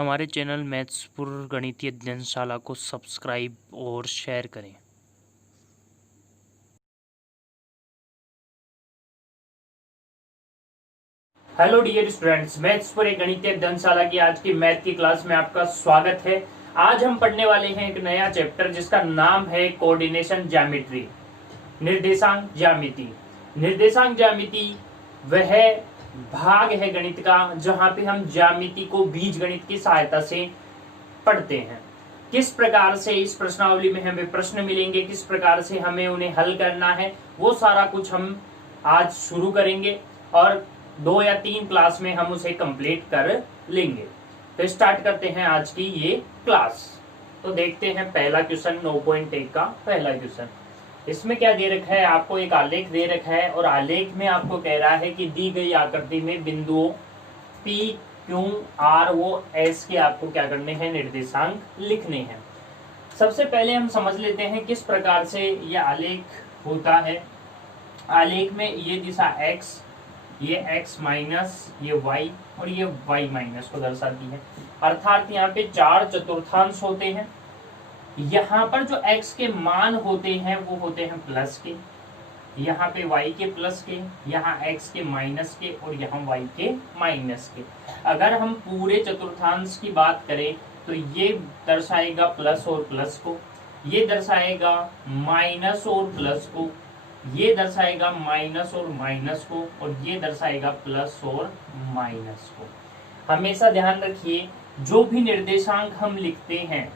हमारे चैनल मैथ्सपुर गणितीय अध्ययनशाला को सब्सक्राइब और शेयर करें। हेलो डियर स्टूडेंट्स, मैथ्सपुर एक गणितीय अध्ययनशाला की आज की मैथ की क्लास में आपका स्वागत है। आज हम पढ़ने वाले हैं एक नया चैप्टर जिसका नाम है कोऑर्डिनेशन ज्यामिति, निर्देशांक ज्यामिति। निर्देशांक ज्यामिति वह भाग है गणित का जहां पे हम ज्यामिति को बीजगणित की सहायता से पढ़ते हैं। किस प्रकार से इस प्रश्नावली में हमें प्रश्न मिलेंगे, किस प्रकार से हमें उन्हें हल करना है, वो सारा कुछ हम आज शुरू करेंगे और 2 या 3 क्लास में हम उसे कंप्लीट कर लेंगे। तो स्टार्ट करते हैं आज की ये क्लास। तो देखते हैं पहला क्वेश्चन 9.1 का पहला क्वेश्चन। इसमें क्या दे रखा है, आपको एक आलेख दे रखा है और आलेख में आपको कह रहा है कि दी गई आकृति में बिंदुओं P, Q, R, O, S के आपको क्या करने हैं, निर्देशांक लिखने हैं। सबसे पहले हम समझ लेते हैं किस प्रकार से यह आलेख होता है। आलेख में ये दिशा x, ये x माइनस, ये y और ये y माइनस को दर्शाती है। अर्थात यहाँ पे 4 चतुर्थांश होते हैं। यहाँ पर जो x के मान होते हैं वो होते हैं प्लस के, यहाँ पे y के प्लस के, यहाँ x के माइनस के और यहाँ y के माइनस के। अगर हम पूरे चतुर्थांश की बात करें तो ये दर्शाएगा प्लस और प्लस को, ये दर्शाएगा माइनस और प्लस को, ये दर्शाएगा माइनस और माइनस को और ये दर्शाएगा प्लस और माइनस को। हमेशा ध्यान रखिए, जो भी निर्देशांक हम लिखते हैं,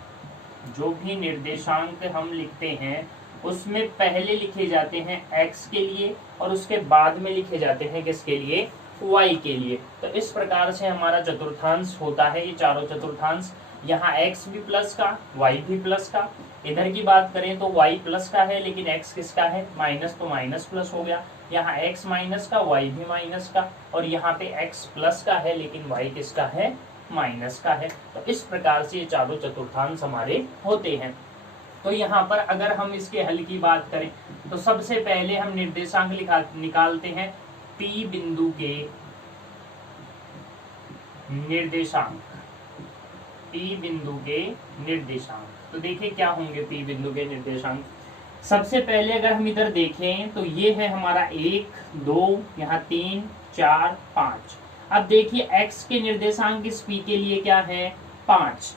जो भी निर्देशांक हम लिखते हैं उसमें पहले लिखे जाते हैं x के लिए और उसके बाद में लिखे जाते हैं किसके लिए, y के लिए। तो इस प्रकार से हमारा चतुर्थांश होता है, ये चारों चतुर्थांश। यहाँ x भी प्लस का, y भी प्लस का। इधर की बात करें तो y प्लस का है लेकिन x किसका है, माइनस, तो माइनस प्लस हो गया। यहाँ x माइनस का, y भी माइनस का और यहाँ पे x प्लस का है लेकिन y किसका है, माइनस का है। तो इस प्रकार से ये चारों चतुर्थांश हमारे होते हैं। तो यहाँ पर अगर हम इसके हल की बात करें तो सबसे पहले हम निर्देशांक निकालते हैं P बिंदु के निर्देशांक, P बिंदु के निर्देशांक। तो देखिए क्या होंगे P बिंदु के निर्देशांक। सबसे पहले अगर हम इधर देखें तो ये है हमारा 1, 2, यहाँ 3, 4, 5। अब देखिए x के निर्देशांक इस P के लिए क्या है, 5।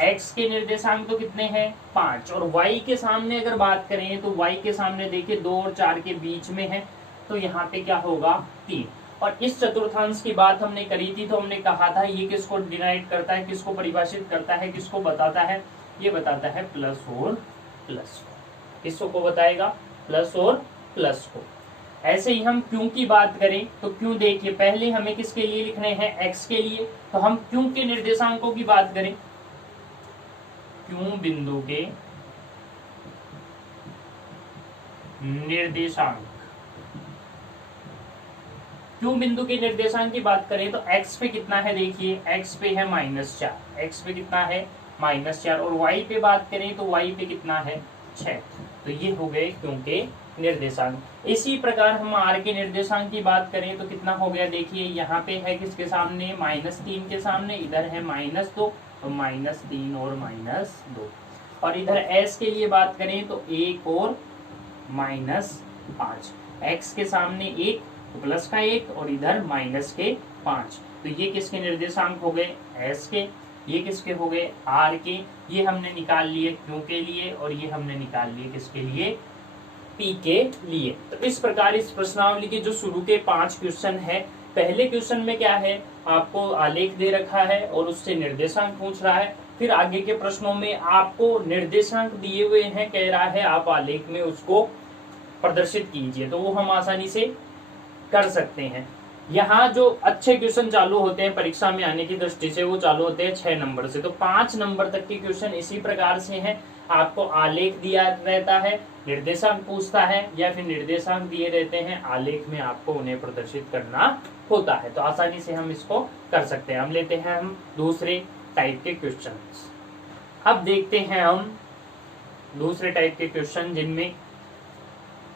x के निर्देशांक तो कितने हैं, 5। और y के सामने अगर बात करें तो y के सामने देखिए 2 और 4 के बीच में है, तो यहाँ पे क्या होगा, 3। और इस चतुर्थांश की बात हमने करी थी तो हमने कहा था ये किसको डिनाइट करता है, किसको परिभाषित करता है, किसको बताता है, ये बताता है प्लस और प्लस को। किसको बताएगा, प्लस और प्लस को। ऐसे ही हम क्यों की बात करें तो क्यों देखिए पहले हमें किसके लिए लिखने हैं, x के लिए। तो हम क्यों के निर्देशांकों की बात करें, क्यों बिंदु के निर्देशांक, क्यों बिंदु के निर्देशांक की बात करें तो x पे कितना है, देखिए x पे है -4, x पे कितना है -4। और y पे बात करें तो y पे कितना है, 6। तो ये हो गए क्योंकि निर्देशांक। इसी प्रकार हम r के निर्देशांक की बात करें तो कितना हो गया, देखिए यहाँ पे है किसके सामने, -3 के सामने, इधर है -2 तो -3 और -2। और इधर s के लिए बात करें तो 1 और -5, x के सामने 1 तो प्लस का 1 और इधर माइनस के 5। तो ये किसके निर्देशांक हो गए, s के। ये किसके हो गए, r के। ये हमने निकाल लिए q के लिए और ये हमने निकाल लिए किसके लिए, p के लिए। तो इस प्रकार इस प्रश्नावली के जो शुरू के 5 क्वेश्चन है, पहले क्वेश्चन में क्या है, आपको आलेख दे रखा है और उससे निर्देशांक पूछ रहा है। फिर आगे के प्रश्नों में आपको निर्देशांक दिए हुए हैं, कह रहा है आप आलेख में उसको प्रदर्शित कीजिए, तो वो हम आसानी से कर सकते हैं। यहाँ जो अच्छे क्वेश्चन चालू होते हैं परीक्षा में आने की दृष्टि से, वो चालू होते हैं 6 नंबर से। तो 5 नंबर तक के क्वेश्चन इसी प्रकार से हैं। आपको आलेख दिया रहता है, निर्देशांक पूछता है या फिर निर्देशांक दिए रहते हैं, आलेख में आपको उन्हें प्रदर्शित करना होता है। तो आसानी से हम इसको कर सकते हैं। हम लेते हैं हम दूसरे टाइप के क्वेश्चन। अब देखते हैं हम दूसरे टाइप के क्वेश्चन जिनमें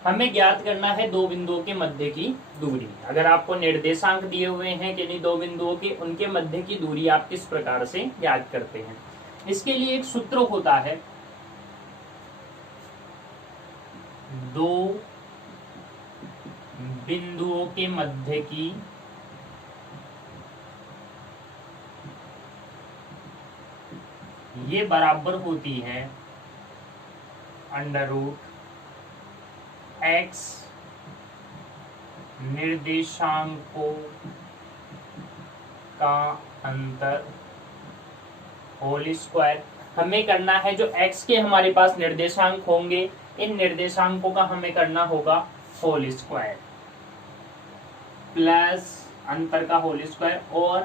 हमें ज्ञात करना है दो बिंदुओं के मध्य की दूरी। अगर आपको निर्देशांक दिए हुए हैं कि दो बिंदुओं के, उनके मध्य की दूरी आप किस प्रकार से ज्ञात करते हैं। इसके लिए एक सूत्र होता है, दो बिंदुओं के मध्य की ये बराबर होती है √x निर्देशांकों का अंतर होल स्क्वायर। हमें करना है जो x के हमारे पास निर्देशांक होंगे, इन निर्देशांकों का हमें करना होगा होल स्क्वायर, प्लस अंतर का होल स्क्वायर, और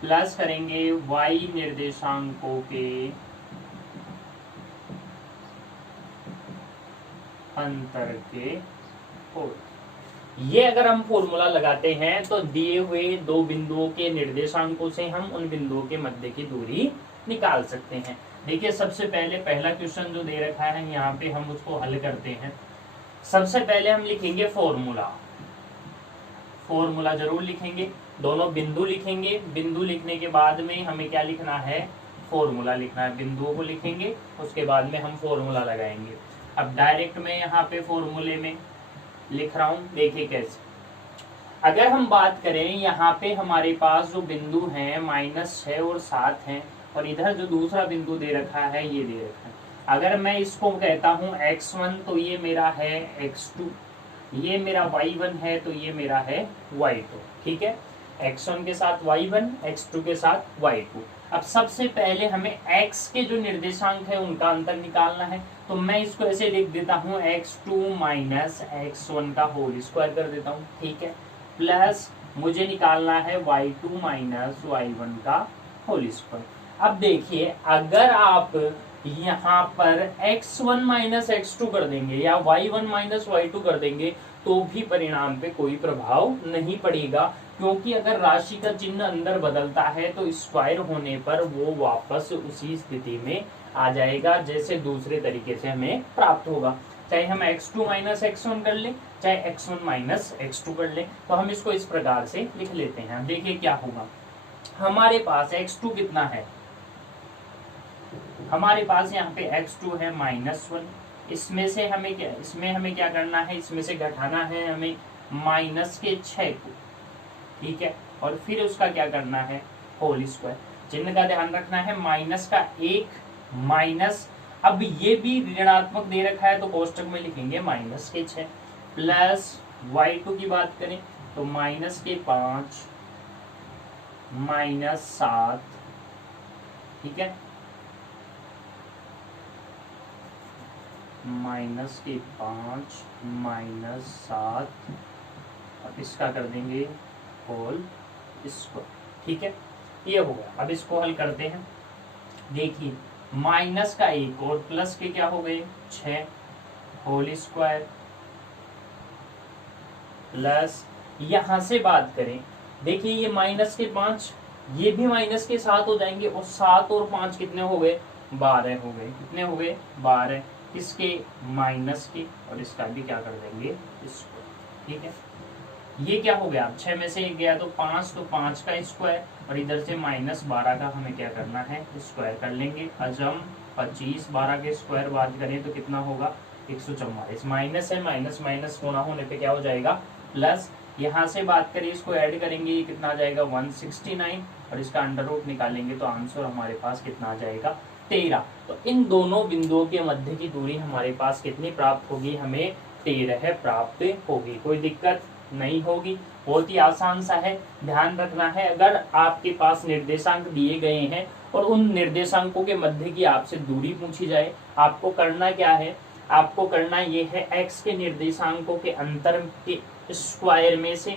प्लस करेंगे y निर्देशांकों के अंतर के होल। ये अगर हम फॉर्मूला लगाते हैं तो दिए हुए दो बिंदुओं के निर्देशांकों से हम उन बिंदुओं के मध्य की दूरी निकाल सकते हैं। देखिए सबसे पहले पहला क्वेश्चन जो दे रखा है यहाँ पे हम उसको हल करते हैं। सबसे पहले हम लिखेंगे फॉर्मूला, फॉर्मूला जरूर लिखेंगे, दोनों बिंदु लिखेंगे। बिंदु लिखने के बाद में हमें क्या लिखना है, फॉर्मूला लिखना है। बिंदुओं को लिखेंगे, उसके बाद में हम फॉर्मूला लगाएंगे। अब डायरेक्ट में यहाँ पे फॉर्मूले में लिख रहा हूं, देखिए कैसे। अगर हम बात करें यहाँ पे हमारे पास जो बिंदु हैं -6 और 7 हैं, और इधर जो दूसरा बिंदु दे रखा है ये दे रखा है। अगर मैं इसको कहता हूँ x1 तो ये मेरा है x2, ये मेरा y1 है तो ये मेरा है y2। ठीक है, x1 के साथ y1, x2 के साथ y2। अब सबसे पहले हमें x के जो निर्देशांक है उनका अंतर निकालना है, तो मैं इसको ऐसे लिख देता हूँ x2 माइनस x1 का होल स्क्वायर कर देता हूँ। ठीक है, प्लस मुझे निकालना है y2 माइनस y1 का होल स्क्वायर। अब देखिए अगर आप यहाँ पर x1 माइनस x2 कर देंगे या y1 माइनस y2 कर देंगे तो भी परिणाम पे कोई प्रभाव नहीं पड़ेगा, क्योंकि अगर राशि का चिन्ह अंदर बदलता है तो स्क्वायर होने पर वो वापस उसी स्थिति में आ जाएगा जैसे दूसरे तरीके से हमें प्राप्त होगा। चाहे हम x2 माइनस x1 कर लें, चाहे x1 माइनस x2 कर लें, तो हम इसको इस प्रकार से लिख लेते हैं। देखिए क्या होगा, हमारे पास x2 कितना है, हमारे पास यहाँ पे x2 है -1। इसमें से हमें क्या करना है, इसमें से घटाना है हमें -6 को। ठीक है, और फिर उसका क्या करना है, होल स्क्वायर। चिन्ह का ध्यान रखना है, माइनस का 1 माइनस, अब ये भी ऋणात्मक दे रखा है तो कोष्टक में लिखेंगे -6 प्लस y2 की बात करें तो -5 -7। ठीक है, -5 -7, अब इसका कर देंगे होल स्क्वायर। ठीक है, ये हो गया। अब इसको हल करते हैं। देखिए माइनस का 1 और प्लस के क्या हो गए 6 होल स्क्वायर, प्लस यहां से बात करें, देखिए ये -5, ये भी -7 हो जाएंगे, और 7 और 5 कितने हो गए, 12 हो गए। कितने हो गए, 12, इसके माइनस के, और इसका भी क्या कर देंगे स्क्वायर। ठीक है, ये क्या हो गया, 6 में से 1 गया तो 5, तो 5 का स्क्वायर, और इधर से -12 का हमें क्या करना है, स्क्वायर कर लेंगे। अजम 25, 12 के स्क्वायर बात करें तो कितना होगा 144। माइनस है, माइनस माइनस गुणा होने पे क्या हो जाएगा प्लस। यहाँ से बात करें, इसको ऐड करेंगे, ये कितना आ जाएगा 169, और इसका अंडर रूट निकालेंगे तो आंसर हमारे पास कितना आ जाएगा 13। तो इन दोनों बिंदुओं के मध्य की दूरी हमारे पास कितनी प्राप्त होगी, हमें 13 प्राप्त होगी। कोई दिक्कत नहीं होगी, बहुत ही आसान सा है। ध्यान रखना है, अगर आपके पास निर्देशांक दिए गए हैं और उन निर्देशांकों के मध्य की आपसे दूरी पूछी जाए, आपको करना क्या है, आपको करना ये है x के निर्देशांकों के अंतर के स्क्वायर में से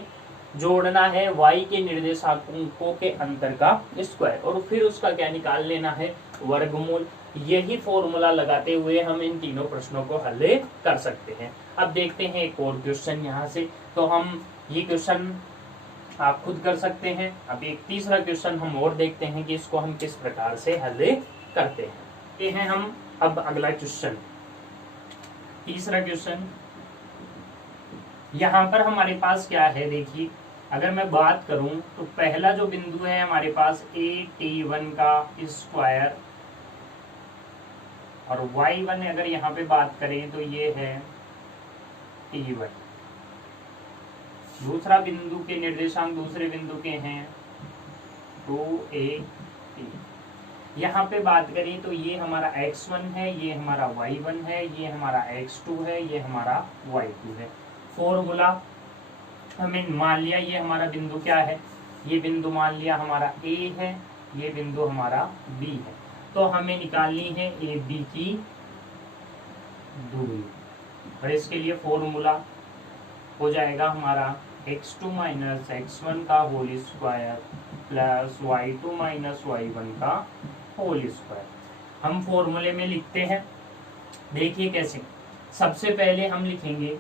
जोड़ना है y के निर्देशांकों के अंतर का स्क्वायर, और फिर उसका क्या निकाल लेना है, वर्गमूल। यही फॉर्मूला लगाते हुए हम इन तीनों प्रश्नों को हल कर सकते हैं। अब देखते हैं एक और क्वेश्चन यहाँ से, तो हम ये क्वेश्चन आप खुद कर सकते हैं। अब एक तीसरा क्वेश्चन हम और देखते हैं कि इसको हम किस प्रकार से हल करते हैं। ये हैं हम अब अगला क्वेश्चन, तीसरा क्वेश्चन। यहाँ पर हमारे पास क्या है, देखिए अगर मैं बात करूं तो पहला जो बिंदु है हमारे पास AT1 का स्क्वायर, और Y1 अगर यहाँ पे बात करें तो ये है T1। दूसरा बिंदु के निर्देशांक दूसरे बिंदु के हैं 2AT। यहाँ पे बात करें तो ये हमारा x1 है, ये हमारा y1 है, ये हमारा x2 है, ये हमारा y2 है। फॉर्मूला हमें मान लिया, ये हमारा बिंदु क्या है, ये बिंदु मान लिया हमारा A है, ये बिंदु हमारा B है। तो हमें निकालनी है AB की दूरी, और इसके लिए फॉर्मूला हो जाएगा हमारा x2 माइनस x1 का whole square plus y2 minus y1 का होल स्क्वायर। हम फॉर्मूले में लिखते हैं, देखिए कैसे। सबसे पहले हम लिखेंगे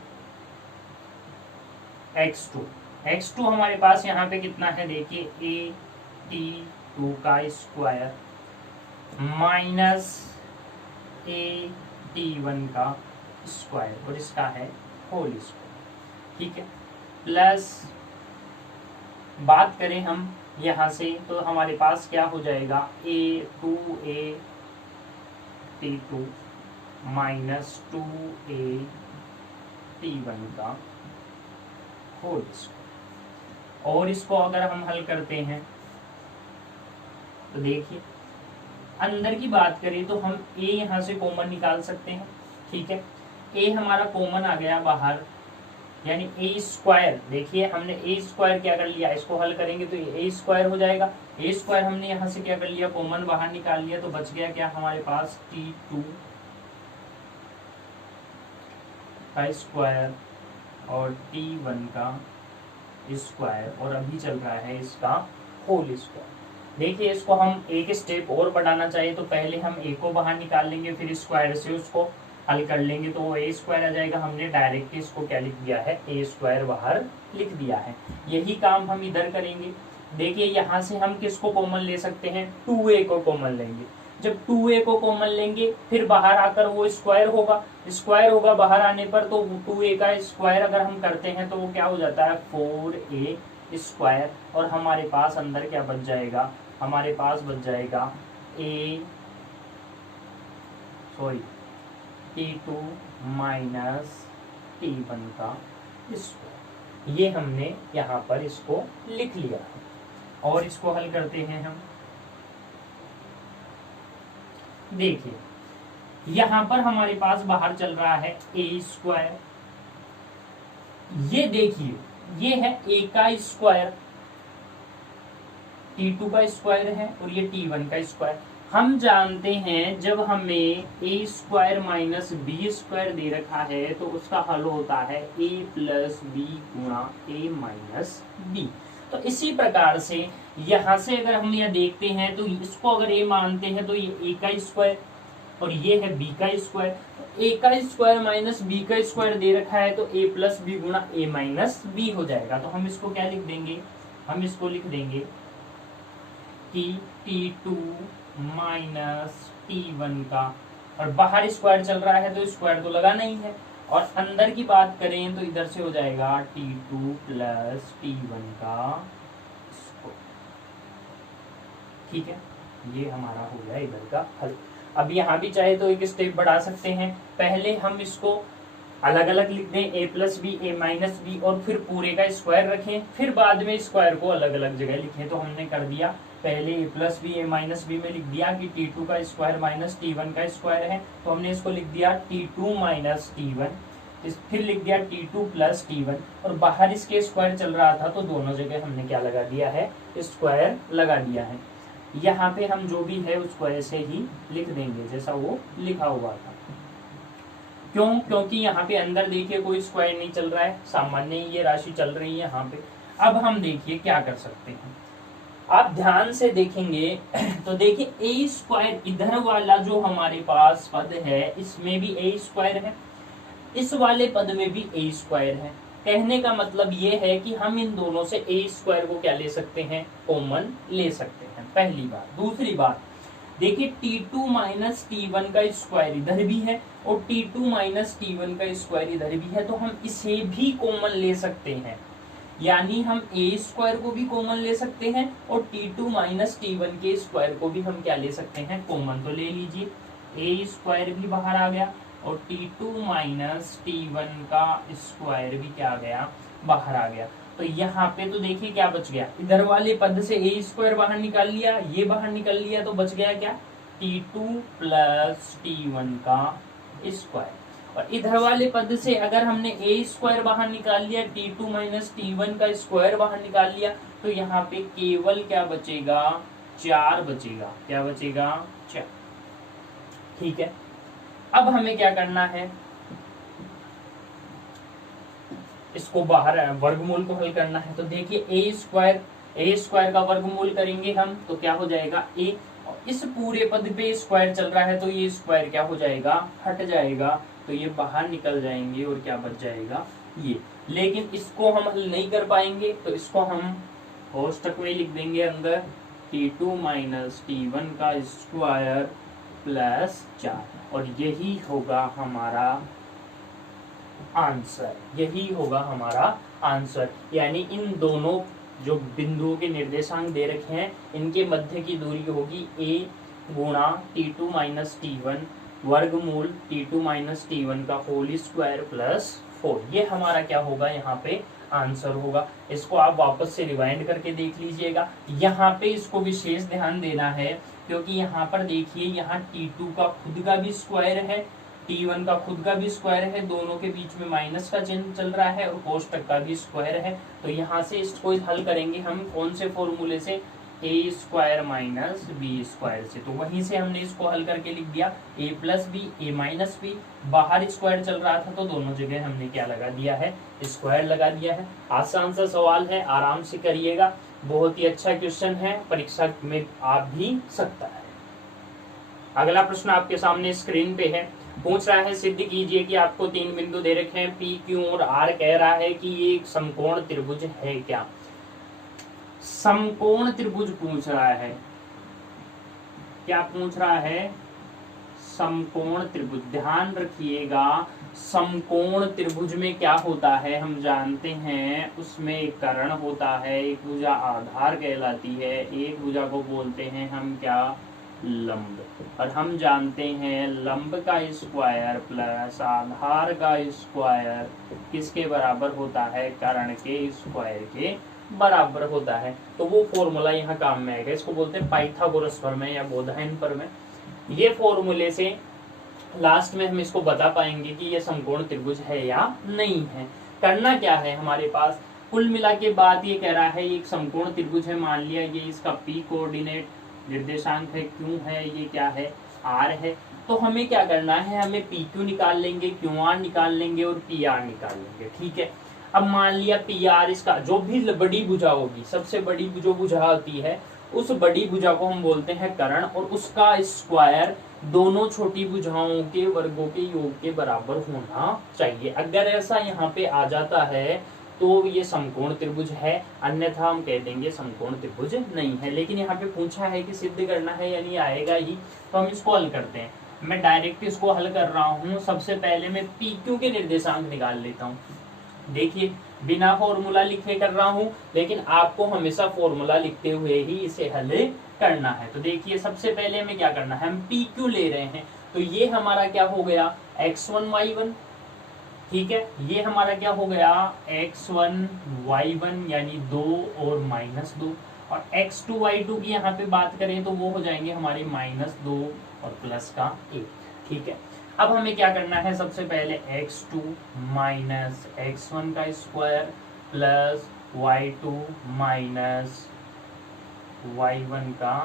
x2 हमारे पास यहाँ पे कितना है, देखिए AT2 का स्क्वायर माइनस AT1 का स्क्वायर, और इसका है होल स्क्वायर, ठीक है। प्लस बात करें हम यहाँ से तो हमारे पास क्या हो जाएगा, A2AT2 माइनस 2AT1 का होल स्क्वायर। और इसको अगर हम हल करते हैं तो देखिए अंदर की बात करें तो हम A यहाँ से कॉमन निकाल सकते हैं, ठीक है। A हमारा कॉमन आ गया बाहर, यानी A स्क्वायर, देखिए हमने A स्क्वायर क्या कर लिया, इसको हल करेंगे तो ये A स्क्वायर हो जाएगा। A स्क्वायर हमने यहाँ से क्या कर लिया, कॉमन बाहर निकाल लिया, तो बच गया क्या हमारे पास T2 का स्क्वायर और T1 का स्क्वायर, और अभी चल रहा है इसका होल स्क्वायर। देखिए इसको हम एक स्टेप और बढ़ाना चाहिए तो पहले हम A को बाहर निकाल लेंगे, फिर स्क्वायर से उसको हल कर लेंगे तो वो A स्क्वायर आ जाएगा। हमने डायरेक्ट इसको क्या लिख दिया है, A स्क्वायर बाहर लिख दिया है। यही काम हम इधर करेंगे। देखिए यहाँ से हम किसको कॉमन ले सकते हैं, 2A को कॉमन लेंगे। जब 2A को कॉमन लेंगे फिर बाहर आकर वो स्क्वायर होगा बाहर आने पर, तो 2A का स्क्वायर अगर हम करते हैं तो वो क्या हो जाता है 4A स्क्वायर, और हमारे पास अंदर क्या बच जाएगा, हमारे पास बच जाएगा T2 माइनस T1 का स्क्वायर। ये हमने यहाँ पर इसको लिख लिया है, और इसको हल करते हैं हम। देखिए यहाँ पर हमारे पास बाहर चल रहा है A स्क्वायर, ये देखिए ये है A का स्क्वायर, T2 का स्क्वायर है, और ये T1 का स्क्वायर। हम जानते हैं जब हमें A square minus B square दे रखा है तो उसका हल होता है A प्लस B गुणा A माइनस B। तो इसी प्रकार से यहाँ से अगर हम यह देखते हैं तो इसको अगर A मानते हैं तो ये A का स्क्वायर और ये है B का स्क्वायर। A का स्क्वायर माइनस B का स्क्वायर दे रखा है तो A प्लस B गुणा A माइनस B हो जाएगा। तो हम इसको क्या लिख देंगे, हम इसको लिख देंगे कि T2 माइनस T1 का, और बाहर स्क्वायर चल रहा है तो स्क्वायर तो लगाना ही है, और अंदर की बात करें तो इधर से हो जाएगा T2 प्लस T1 का स्क्वायर। ठीक है, ये हमारा हो गया इधर का हल। अब यहाँ भी चाहे तो एक स्टेप बढ़ा सकते हैं, पहले हम इसको अलग अलग लिख दें A plus B A minus B, और फिर पूरे का स्क्वायर रखें, फिर बाद में स्क्वायर को अलग अलग जगह लिखें। तो हमने कर दिया, पहले A plus B A minus B में लिख दिया कि T2 का स्क्वायर माइनस T1 का स्क्वायर है, तो हमने इसको लिख दिया T2 माइनस T1, फिर लिख दिया T2 प्लस T1, और बाहर इसके स्क्वायर चल रहा था तो दोनों जगह हमने क्या लगा दिया है, स्क्वायर लगा दिया है। यहाँ पे हम जो भी है उसको ऐसे ही लिख देंगे जैसा वो लिखा हुआ था। क्यों? क्योंकि यहाँ पे अंदर देखिए कोई स्क्वायर नहीं चल रहा है, सामान्य ही ये राशि चल रही है यहाँ पे। अब हम देखिए क्या कर सकते हैं, आप ध्यान से देखेंगे तो देखिए A स्क्वायर इधर वाला जो हमारे पास पद है इसमें भी A स्क्वायर है, इस वाले पद में भी A स्क्वायर है। कहने का मतलब ये है कि हम इन दोनों से A स्क्वायर को क्या ले सकते हैं, कॉमन ले सकते हैं, पहली बात। दूसरी बात, देखिए T2 माइनस T1 का स्क्वायर इधर भी है और T2 माइनस T1 का स्क्वायर इधर भी है, तो हम इसे भी कॉमन ले सकते हैं, यानी हम ए स्क्वायर को भी कॉमन ले सकते हैं और T2 माइनस T1 के स्क्वायर को भी हम क्या ले सकते हैं, कॉमन। तो ले लीजिए ए स्क्वायर भी बाहर आ गया और T2 माइनस T1 का स्क्वायर भी क्या आ गया, बाहर आ गया। तो यहाँ पे तो देखिए क्या बच गया, इधर वाले पद से ए स्क्वायर बाहर निकाल लिया, ये बाहर निकाल लिया, तो बच गया क्या, T2 प्लस T1 का स्क्वायर। और इधर वाले पद से अगर हमने ए स्क्वायर बाहर निकाल लिया, T2 माइनस T1 का स्क्वायर बाहर निकाल लिया, तो यहाँ पे केवल क्या बचेगा, 4 बचेगा। क्या बचेगा, 4। ठीक है, अब हमें क्या करना है, इसको बाहर वर्गमूल को हल करना है। तो देखिए ए स्क्वायर का वर्गमूल करेंगे हम तो क्या हो जाएगा, ए। इस पूरे पद पे स्क्वायर चल रहा है तो ये स्क्वायर क्या हो जाएगा, हट जाएगा, तो ये बाहर निकल जाएंगे और क्या बच जाएगा, ये। लेकिन इसको हम हल नहीं कर पाएंगे, तो इसको हम कोष्टक में लिख देंगे अंदर, T2 माइनस T1 का स्क्वायर प्लस 4, और यही होगा हमारा आंसर, यही होगा हमारा आंसर। यानी इन दोनों जो बिंदुओं के निर्देशांक दे रखे हैं, इनके मध्य की दूरी होगी a गुणा T2 माइनस T1 वर्गमूल T2 माइनस T1 का होल स्क्वायर प्लस 4। ये हमारा क्या होगा, यहाँ पे आंसर होगा। इसको आप वापस से रिवाइंड करके देख लीजिएगा। यहाँ पे इसको विशेष ध्यान देना है, क्योंकि यहाँ पर देखिए, यहाँ T2 का खुद का भी स्क्वायर है, T1 का खुद का भी स्क्वायर है, दोनों के बीच में माइनस का चिन्ह चल रहा है, और कोष्टक का भी स्क्वायर है। तो यहाँ से इसको हल करेंगे हम कौन से फॉर्मूले से, ए स्क्वायर माइनस बी स्क्वायर से। तो वहीं से हमने इसको हल करके लिख दिया, ए प्लस बी, ए माइनस बी। बाहर स्क्वायर चल रहा था तो दोनों जगह हमने क्या लगा दिया है, स्क्वायर लगा दिया है। आसान सा सवाल है, आराम से करिएगा, बहुत ही अच्छा क्वेश्चन है, परीक्षा में आ भी सकता है। अगला प्रश्न आपके सामने स्क्रीन पे है, पूछ रहा है सिद्ध कीजिए कि आपको 3 बिंदु दे रखे हैं P, Q और R, कह रहा है कि ये एक समकोण त्रिभुज है क्या। समकोण त्रिभुज पूछ रहा है, क्या पूछ रहा है, समकोण त्रिभुज। ध्यान रखिएगा, समकोण त्रिभुज में क्या होता है हम जानते हैं, उसमें एक कर्ण होता है, एक भुजा आधार कहलाती है, एक भुजा को बोलते हैं हम क्या, लंब। और हम जानते हैं लंब का स्क्वायर प्लस आधार का स्क्वायर किसके बराबर होता है, कर्ण के स्क्वायर के बराबर होता है। तो वो फॉर्मूला यहाँ काम में आएगा, इसको बोलते हैं पाइथागोरस प्रमेय या बोधायन प्रमेय। ये फॉर्मूले से लास्ट में हम इसको बता पाएंगे कि ये समकोण त्रिभुज है या नहीं है। करना क्या है हमारे पास, कुल मिला के बाद ये कह रहा है ये एक समकोण त्रिभुज है, मान लिया ये इसका P कोऑर्डिनेट निर्देशांक है, Q है, ये क्या है, R है। तो हमें क्या करना है, हमें PQ निकाल लेंगे, QR निकाल लेंगे और PR निकाल लेंगे। ठीक है, अब मान लिया PR इसका जो भी बड़ी भुजा होगी, सबसे बड़ी जो भुजा होती है, उस बड़ी भुजा को हम बोलते हैं कर्ण, और उसका स्क्वायर दोनों छोटी भुजाओं के वर्गों के योग के बराबर होना चाहिए। अगर ऐसा यहाँ पे आ जाता है तो ये समकोण त्रिभुज है, अन्यथा हम कह देंगे समकोण त्रिभुज नहीं है। लेकिन यहाँ पे पूछा है कि सिद्ध करना है, यानी आएगा ही, तो हम इसको हल करते हैं। मैं डायरेक्ट इसको हल कर रहा हूँ। सबसे पहले मैं PQ के निर्देशांक निकाल लेता हूँ। देखिए, बिना फॉर्मूला लिखे कर रहा हूँ, लेकिन आपको हमेशा फॉर्मूला लिखते हुए ही इसे हल करना है। तो देखिए, सबसे पहले हमें क्या करना है, हम PQ ले रहे हैं, तो ये हमारा क्या हो गया, x1 y1। ठीक है, ये हमारा क्या हो गया, x1 y1 यानी 2 और -2, और x2 y2 की यहाँ पे बात करें तो वो हो जाएंगे हमारे -2 और प्लस का 1। ठीक है, अब हमें क्या करना है, सबसे पहले x2 माइनस x1 का square plus y2 minus y1 का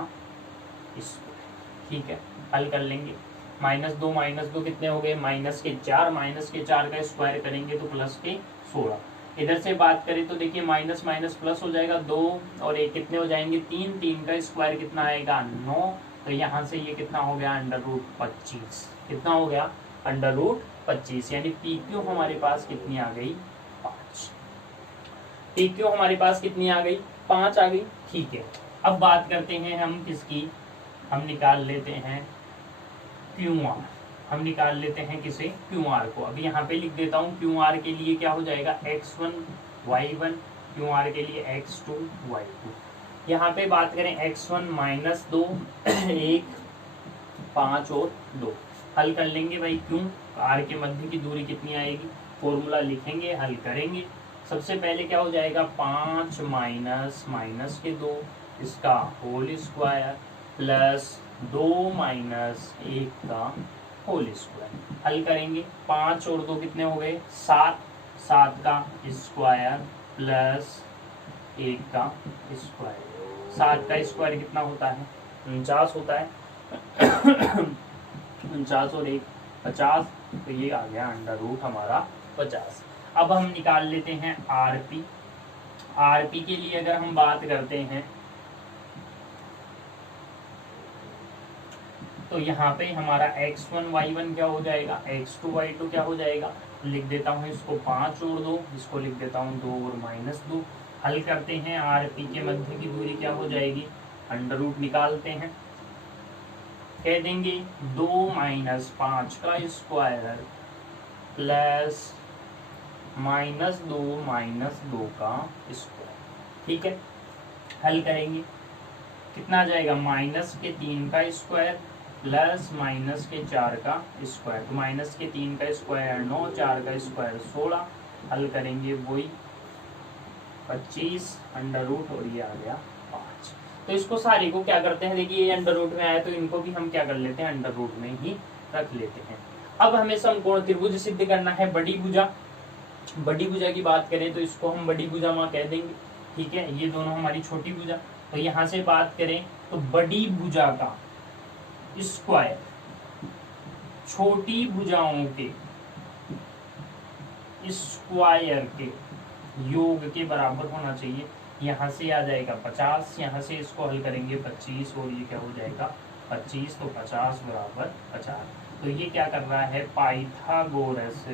स्क्वायर। ठीक है, हल कर लेंगे। -2 कितने हो गए, -4 का स्क्वायर करेंगे तो प्लस के 16। इधर से बात करें तो देखिए माइनस माइनस प्लस हो जाएगा, 2 और 1 कितने हो जाएंगे, 3 का स्क्वायर कितना आएगा, 9। तो यहाँ से ये कितना हो गया, √25। कितना हो गया, √25, यानी PQ हमारे पास कितनी आ गई, 5। PQ हमारे पास कितनी आ गई, 5 आ गई। ठीक है, अब बात करते हैं हम किसकी, हम निकाल लेते हैं QR, हम निकाल लेते हैं किसे, QR को। अभी यहाँ पे लिख देता हूँ QR के लिए क्या हो जाएगा x1 y1, QR के लिए x2 y2। यहाँ पे बात करें x1 -2 1 5 और 2, हल कर लेंगे भाई। क्यों, r के मध्य की दूरी कितनी आएगी, फॉर्मूला लिखेंगे, हल करेंगे। सबसे पहले क्या हो जाएगा 5 माइनस माइनस के 2 इसका होल स्क्वायर प्लस 2 माइनस 1 का होल स्क्वायर, हल करेंगे। 5 और 2 कितने हो गए 7, 7 का स्क्वायर प्लस 1 का स्क्वायर। 7 का स्क्वायर कितना होता है 49 होता है 49 और 1 50, तो ये आ गया अंडर रूट हमारा 50। अब हम निकाल लेते हैं आरपी। आरपी के लिए अगर हम बात करते हैं तो यहाँ पे हमारा x1 y1 क्या हो जाएगा, x2 y2 क्या हो जाएगा, लिख देता हूँ इसको 5 और 2, इसको लिख देता हूँ 2 और -2। हल करते हैं, आरपी के मध्य की दूरी क्या हो जाएगी, अंडर रूट निकालते हैं, कह देंगे 2 - 5 का स्क्वायर प्लस -2 का स्क्वायर, ठीक है। हल करेंगे, कितना आ जाएगा -3 का स्क्वायर प्लस -4 का स्क्वायर, तो -3 का स्क्वायर 9, 4 का स्क्वायर 16, हल करेंगे वही 25 अंडर रूट, और ये आ गया 5। तो इसको सारे को क्या करते हैं, देखिए ये अंडर रूट में आया तो इनको भी हम क्या कर लेते हैं, अंडर रूट में ही रख लेते हैं। अब हमें समकोण त्रिभुज सिद्ध करना है, बड़ी भुजा। बड़ी भुजा की बात करें तो इसको हम बड़ी भुजा मां कह देंगे, ठीक है। ये दोनों हमारी छोटी भुजा, तो यहाँ से बात करें तो बड़ी भुजा का स्क्वायर छोटी भुजाओं के स्क्वायर के योग के बराबर होना चाहिए। यहाँ से आ जाएगा 50, यहाँ से इसको हल करेंगे 25, और ये क्या हो जाएगा 25, तो 50 बराबर 50। तो ये क्या कर रहा है, पाइथागोरस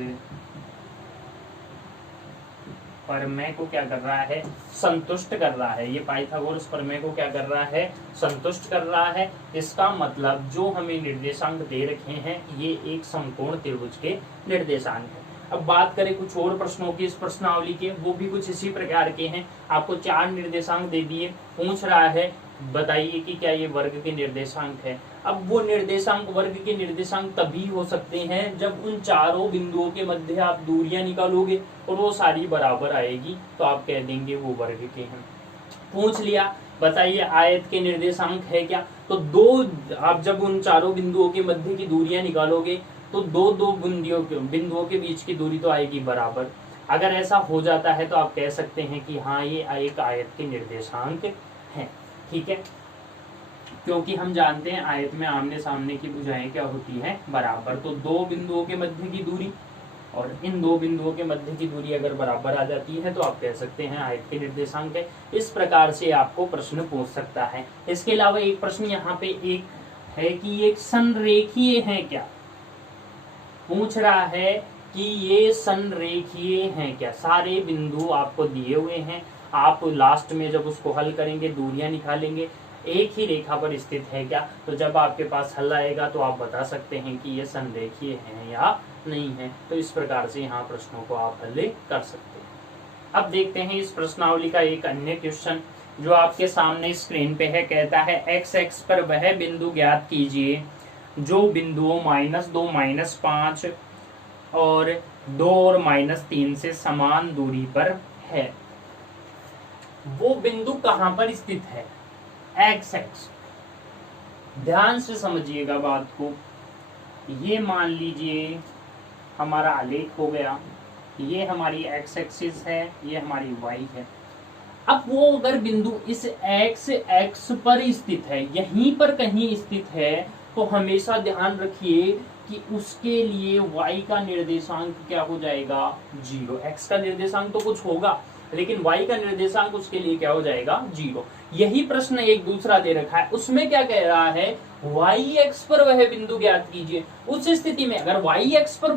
प्रमेय को क्या कर रहा है, संतुष्ट कर रहा है। ये पाइथागोरस प्रमेय को क्या कर रहा है, संतुष्ट कर रहा है। इसका मतलब जो हमें निर्देशांक दे रखे हैं ये एक समकोण त्रिभुज के निर्देशांक है। अब बात करें कुछ और प्रश्नों की इस प्रश्नावली के, वो भी कुछ इसी प्रकार के हैं। आपको 4 निर्देशांक दे दिए, पूछ रहा है बताइए कि क्या ये वर्ग के निर्देशांक है। अब वो निर्देशांक वर्ग के निर्देशांक तभी हो सकते हैं जब उन चारों बिंदुओं के मध्य आप दूरियां निकालोगे और वो सारी बराबर आएगी, तो आप कह देंगे वो वर्ग के हैं। पूछ लिया बताइए आयत के निर्देशांक है क्या, तो 2, आप जब उन चारों बिंदुओं के मध्य की दूरियां निकालोगे तो दो बिंदुओं के बीच की दूरी तो आएगी बराबर। अगर ऐसा हो जाता है तो आप कह सकते हैं कि हाँ ये एक आयत के निर्देशांक है, ठीक है। क्योंकि हम जानते हैं आयत में आमने सामने की भुजाएं क्या होती हैं, बराबर। तो 2 बिंदुओं के मध्य की दूरी और इन 2 बिंदुओं के मध्य की दूरी अगर बराबर आ जाती है तो आप कह सकते हैं आयत के निर्देशांक है। इस प्रकार से आपको प्रश्न पूछ सकता है। इसके अलावा एक प्रश्न यहाँ पे एक है कि एक संरेखीय है क्या, पूछ रहा है कि ये संरेखीय हैं क्या। सारे बिंदु आपको दिए हुए हैं, आप लास्ट में जब उसको हल करेंगे दूरियां निकालेंगे, एक ही रेखा पर स्थित है क्या, तो जब आपके पास हल आएगा तो आप बता सकते हैं कि ये संरेखीय हैं या नहीं है। तो इस प्रकार से यहाँ प्रश्नों को आप हल कर सकते हैं। अब देखते हैं इस प्रश्नावली का एक अन्य क्वेश्चन जो आपके सामने स्क्रीन पे है। कहता है एक्स एक्स पर वह बिंदु ज्ञात कीजिए जो बिंदुओं -2 -5 और 2 और -3 से समान दूरी पर है। वो बिंदु कहां पर स्थित है, एक्स एक्स। ध्यान से समझिएगा बात को। ये मान लीजिए हमारा आलेख हो गया, ये हमारी एक्स एक्सिस है, ये हमारी वाई है। अब वो अगर बिंदु इस एक्स एक्स पर स्थित है, यहीं पर कहीं स्थित है, तो हमेशा ध्यान रखिए कि उसके लिए y का निर्देशांक क्या हो जाएगा, 0। x का निर्देशांक तो कुछ होगा लेकिन y का निर्देशांक उसके लिए क्या हो जाएगा, 0। यही प्रश्न एक दूसरा दे रखा है, उसमें क्या कह रहा है, y x पर वह बिंदु ज्ञात कीजिए। उस स्थिति में अगर y x पर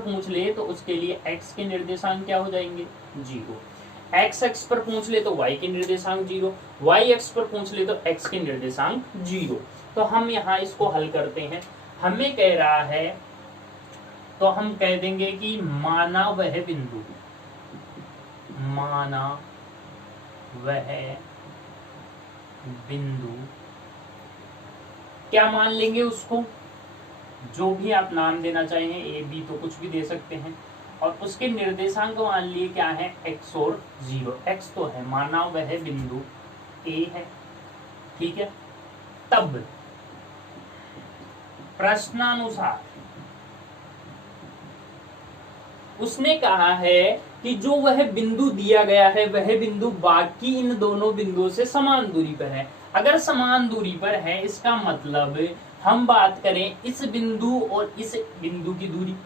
पूछ ले तो उसके लिए x के निर्देशांक क्या हो जाएंगे, 0। एक्स एक्स पर पूछ ले तो वाई के निर्देशांक 0, वाई एक्स पर पूछ ले तो एक्स के निर्देशांक 0। तो हम यहाँ इसको हल करते हैं। हमें कह रहा है तो हम कह देंगे कि माना वह बिंदु, माना वह बिंदु, क्या मान लेंगे उसको, जो भी आप नाम देना चाहें, ए बी तो कुछ भी दे सकते हैं, और उसके निर्देशांक मान लिए क्या है, एक्स और 0। एक्स तो है, माना वह बिंदु ए है, ठीक है। तब प्रश्नानुसार उसने कहा है कि जो वह बिंदु दिया गया है वह बिंदु बाकी इन दोनों बिंदुओं से समान दूरी पर है। अगर समान दूरी पर है इसका मतलब हम बात करें इस बिंदु और इस बिंदु की दूरी,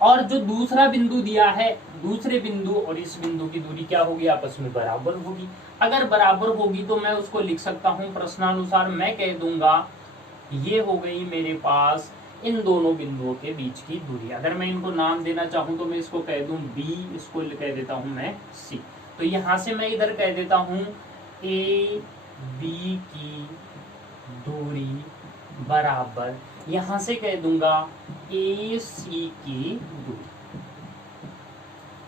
और जो दूसरा बिंदु दिया है दूसरे बिंदु और इस बिंदु की दूरी क्या होगी, आपस में बराबर होगी। अगर बराबर होगी तो मैं उसको लिख सकता हूं प्रश्नानुसार, मैं कह दूंगा ये हो गई मेरे पास इन दोनों बिंदुओं के बीच की दूरी। अगर मैं इनको नाम देना चाहूं तो मैं इसको कह दूं बी, इसको कह देता हूं मैं सी। तो यहां से मैं इधर कह देता हूं ए बी की दूरी बराबर, यहां से कह दूंगा ए सी की दूरी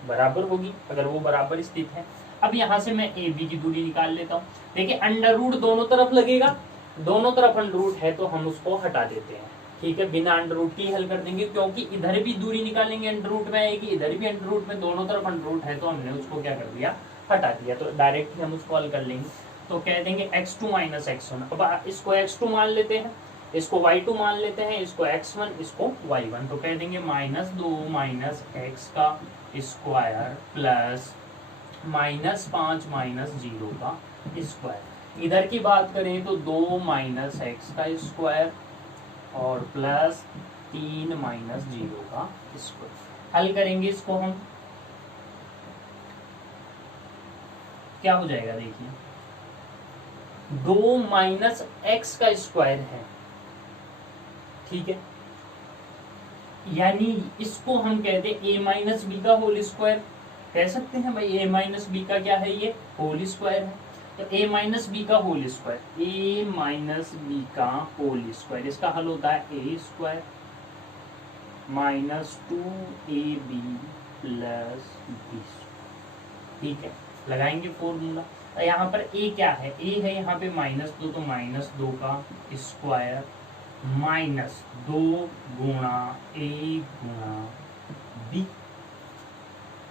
बराबर होगी, अगर वो बराबर स्थित है। अब यहां से मैं ए बी की दूरी निकाल लेता हूं। देखिए अंडर रूट दोनों तरफ लगेगा, दोनों तरफ अंडर रूट है तो हम उसको हटा देते हैं, ठीक है। बिना अंडर रूट की हल कर देंगे, क्योंकि इधर भी दूरी निकालेंगे अंडर रूट में आएगी, इधर भी अंडर रूट में, दोनों तरफ अंडर रूट है तो हमने उसको क्या कर दिया, हटा दिया। तो डायरेक्ट हम उसको हल कर लेंगे। तो कह देंगे x2 माइनस x1। अब इसको x2 मान लेते हैं, इसको y2 मान लेते हैं, इसको x1, इसको y1। तो कह देंगे -2 माइनस x का स्क्वायर प्लस -5 माइनस 0 का स्क्वायर। इधर की बात करें तो 2 माइनस एक्स का स्क्वायर और प्लस 3 माइनस 0 का स्क्वायर। हल करेंगे इसको हम, क्या हो जाएगा, देखिए 2 माइनस एक्स का स्क्वायर है, ठीक है, यानी इसको हम कहते हैं ए माइनस बी का होल स्क्वायर कह सकते हैं भाई। ए माइनस बी का क्या है, ये होल स्क्वायर है। तो ए माइनस बी का whole square, A minus B का होल स्क्वायर, इसका हल होता है A square minus 2ab plus B, ठीक है। लगाएंगे फॉर्मूला, तो यहाँ पर ए क्या है, ए है यहाँ पे -2, तो -2 का स्क्वायर माइनस 2 गुणा ए गुणा बी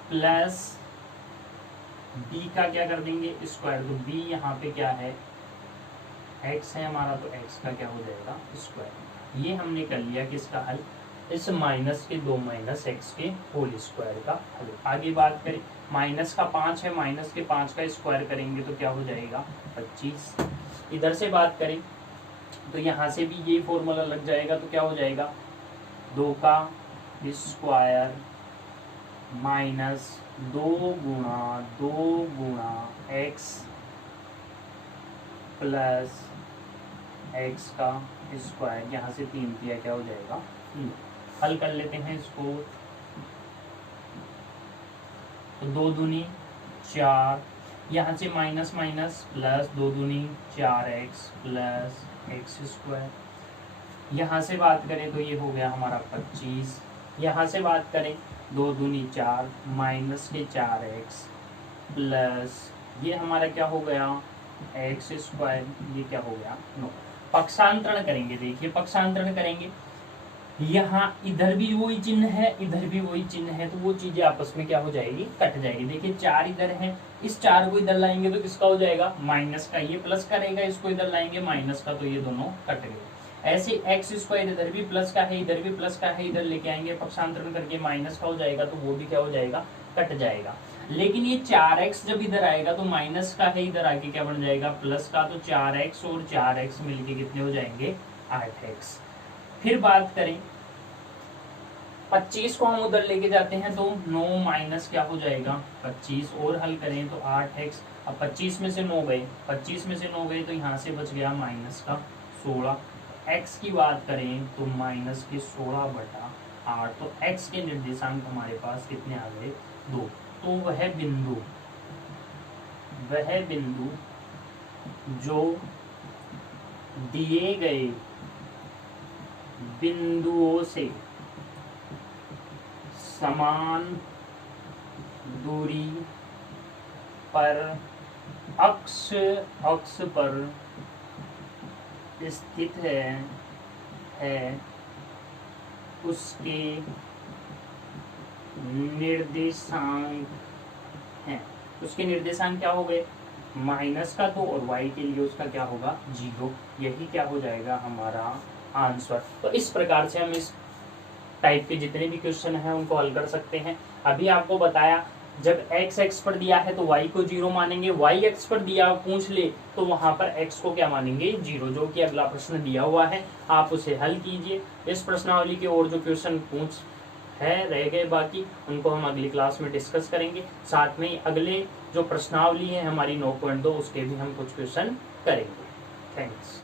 प्लस बी का क्या कर देंगे स्क्वायर। तो बी यहाँ पे क्या है, एक्स है हमारा, तो एक्स का क्या हो जाएगा स्क्वायर। ये हमने कर लिया किसका हल, इस माइनस के 2 माइनस एक्स के होल स्क्वायर का हल। आगे बात करें, माइनस का 5 है, माइनस के 5 का स्क्वायर करेंगे तो क्या हो जाएगा 25। इधर से बात करें तो यहाँ से भी ये फॉर्मूला लग जाएगा, तो क्या हो जाएगा 2 का स्क्वायर माइनस 2 गुणा एक्स प्लस एक्स का स्क्वायर, यहाँ से 3 किया क्या हो जाएगा 3। हल कर लेते हैं इसको, तो 2 दूनी 4, यहाँ से माइनस माइनस प्लस 2 दूनी 4x प्लस एक्स स्क्वायर। यहाँ से बात करें तो ये हो गया हमारा 25। यहाँ से बात करें 2 दूनी 4 माइनस के 4x प्लस ये हमारा क्या हो गया एक्स स्क्वायर, ये क्या हो गया 9। पक्षांतरण करेंगे, देखिए पक्षांतरण करेंगे, यहाँ इधर भी वही चिन्ह है इधर भी वही चिन्ह है, तो वो चीजें आपस में क्या हो जाएगी, कट जाएगी। देखिए 4 इधर है, इस 4 को इधर लाएंगे तो किसका हो जाएगा माइनस का, ये प्लस का रहेगा, इसको इधर लाएंगे माइनस का, तो ये दोनों कट गए। ऐसे एक्स स्क्वायर इधर भी प्लस का है इधर भी प्लस का है, इधर लेके आएंगे पक्षांतरण करके माइनस का हो जाएगा, तो वो भी क्या हो जाएगा कट जाएगा। लेकिन ये 4x जब इधर आएगा तो माइनस का है, इधर आके क्या बन जाएगा प्लस का, तो 4x और 4x मिलके कितने हो जाएंगे 8x। फिर बात करें 25 को हम उधर लेके जाते हैं तो 9 माइनस क्या हो जाएगा 25, और हल करें तो 8x। अब 25 में से 9 गए, 25 में से 9 गए तो यहाँ से बच गया माइनस का 16। x की बात करें तो माइनस के 16/8, तो x के निर्देशांक हमारे पास कितने आ गए 2। तो वह बिंदु वह बिंदु जो दिए गए बिंदुओं से समान दूरी पर अक्ष पर स्थित है उसके निर्देशांक हैं। उसके निर्देशांक क्या हो गए? -2 और y के लिए उसका क्या होगा? 0। यही क्या हो जाएगा हमारा आंसर। तो इस प्रकार से हम इस टाइप के जितने भी क्वेश्चन हैं उनको हल कर सकते हैं। अभी आपको बताया जब x पर दिया है तो y को 0 मानेंगे, y x पर दिया पूछ ले तो वहां पर x को क्या मानेंगे? 0, जो कि अगला प्रश्न दिया हुआ है, आप उसे हल कीजिए। इस प्रश्नावली के और जो क्वेश्चन पूछ है रह गए बाकी, उनको हम अगली क्लास में डिस्कस करेंगे। साथ में अगले जो प्रश्नावली है हमारी 9.2 उसके भी हम कुछ क्वेश्चन करेंगे। थैंक्स।